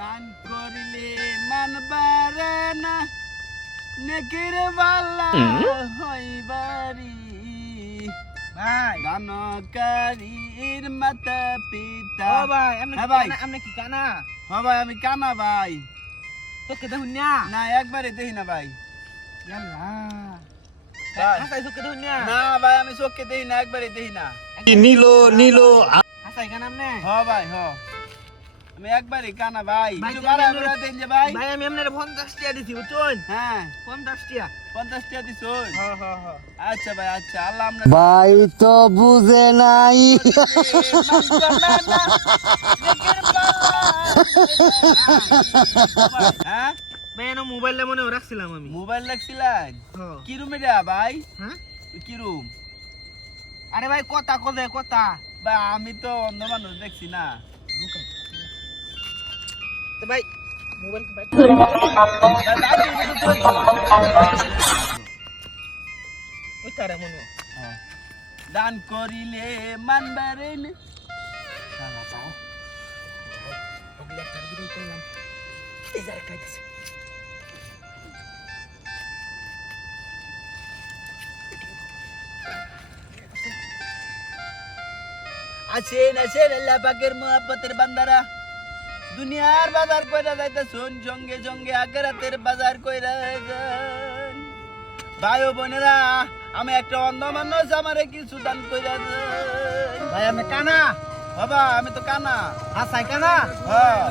দান করিলে মানবারে না নেকির বালা হইবারি ভাই দানকারীর মাতা পিতা ও ভাই আপনি হ্যাঁ ভাই। আপনি কি কানা হ্যাঁ ভাই আমি কানা ভাই তোকে দেখুন না না একবারে দেখি না ভাই ইয়াল্লা ভাই। হাসাই তোকে দেখুন না না ভাই আমি চোখকে দেখি না একবারে দেখি না নীলো হাসাই কানা আপনি হ ভাই হ আমি একবারে কানা ভাই ভাই, একটু তুমি বাড়া আমরা- বাড়া দেন যে ভাই ভাই আমি আপনার 50 টাকা দিছি বুঝছেন হ্যাঁ 50 টাকা 50 টাকা দিছুন হ্যাঁ হ্যাঁ হ্যাঁ আচ্ছা ভাই আচ্ছা আল্লাহ আমরা ভাই তো বুঝে নাই হ্যাঁ ভাই এনো মোবাইলটা মনে রাখছিলাম আমি মোবাইল রাখছিলেন হ্যাঁ কি রুমে রে ভাই হ্যাঁ কি রুম আরে ভাই কথা কদে কথা ভাই আমি তো অন্ধ মানুষ দেখছি না তো ভাই মোবাইল কি ভাই ওই তারা মনে দান করিলে মানবারে না শালা যাও ওগুলা একটা ভিডিও করলাম এই যারা খাইতেছে আছেন আছেন আল্লাহ পাকের মোহাব্বতের বান্দারা দুনিয়ার বাজার কইরা যাইতা শুন সঙ্গে সঙ্গে আখেরাতের বাজার কইরা যান ভাই ও বোনেরা আমি একটা অন্ধ মানুষ আমারে কিছু দান কইরা দেন ভাই আমি কানা বাবা আমি তো কানা হাসাই কানা হ্যাঁ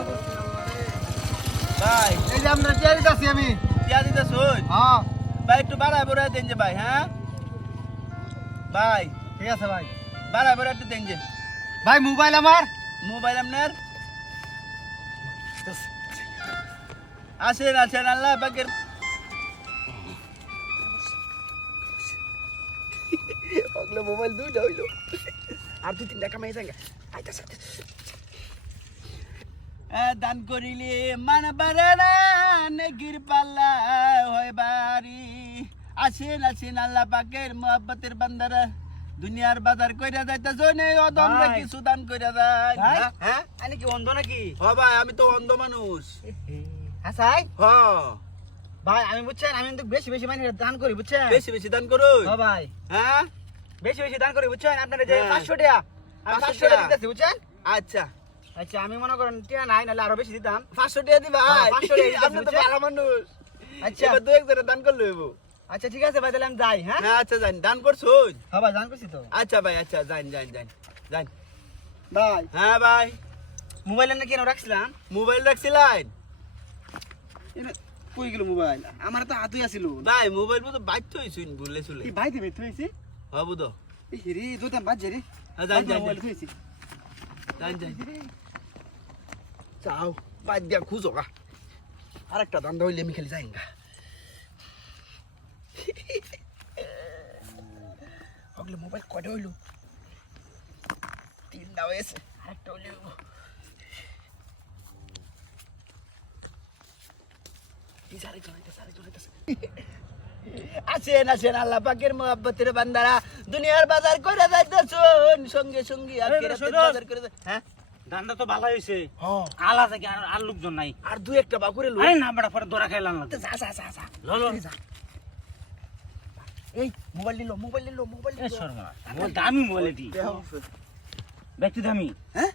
ভাই এই যে আমরা টিয়ারি আছি আমি দিয়া দিতে শুন হ্যাঁ ভাই একটু বাড়ায় বড়ায় দেন যে ভাই হ্যাঁ ভাই ঠিক আছে ভাই বাড়ায় বড়ায় একটু দেন যে ভাই মোবাইল আমার মোবাইল আপনার আসেন আসেন আল্লাহ পাকের ওগুলো মোবাইল দুইটা হইলো আর দুই তিনটা কামাই যাঙ্গা আইতাছে দান করিলে মানবারে না নেকির পাল্লা হয় বাড়ি আসেন আসেন আল্লাহ পাকের মোহাব্বতের বান্দারা দুনিয়ার বাজার কইরা যাইতা জনে অদমরে ভাই। কিছু দান কইরা যায় ভাই। হ্যাঁ আনি কি অন্ধ নাকি হ ভাই আমি তো অন্ধ মানুষ হাসাই হ ভাই আমি বুঝছেন আমি কিন্তু বেশি বেশি মানে দান করি বুঝছেন বেশি বেশি দান করুন ও ভাই হ্যাঁ বেশি বেশি দান করি বুঝছেন আপনারা যে হ্যাঁ। 500 টাকা আমি 500 500 টাকা দিতেছি বুঝছেন আচ্ছা আচ্ছা আমি মনে করেন টিয়া নাই নাহলে আরো বেশি দিতাম 500 টাকা দিবা হ্যাঁ, 500 টাকা দিতেছি, আপনি তো বুঝছেন? ভালো মানুষ আচ্ছা এবার দু এক জনে দান করলে হইব আচ্ছা ঠিক আছে ভাই তাহলে আমি যাই হ্যাঁ হ্যাঁ আচ্ছা যান দান করছুন হ্যাঁ ভাই দান করছি তো আচ্ছা ভাই আচ্ছা যান যান যান যান ভাই হ্যাঁ ভাই মোবাইল না কেন রাখছিলাম মোবাইল রাখছিলেন কই গেল মোবাইল আমার তো হাতুই আছিল ভাই মোবাইল মতো বাইতে হইছুন বললে চলে এই ভাই দিবে থইছি হবু তো এই হিরি দুইটা বাজে রে হ্যাঁ যান যান মোবাইল থইছি যান যান যাও বাদ দিয়া খুঁজো গা আরেকটা দান্দা হইলে আমি খালি যাইঙ্গা ওগুলো মোবাইল কয়টা হইলো তিনটা হয়েছে আরেকটা হইলে হইব। আছেন আছেন আল্লাহ পাকের মোহাব্বতের বান্দারা দুনিয়ার বাজার কইরা যাইতাছুন সঙ্গে সঙ্গে আখিরাতের বাজার করে হ্যাঁ ধান্দা তো ভালো হইছে হ্যাঁ আলা থেকে আর লোকজন নাই আর দুই একটা বাকুরে লো আরে না বড় পরে দরা খাইলাম না যা যা যা যা ললো এই মোবাইল নিলো মোবাইল নিলো মোবাইল এ নিলো শর্মা দামি মোবাইল এটি দেহ ব্যক্তি দামি হ্যাঁ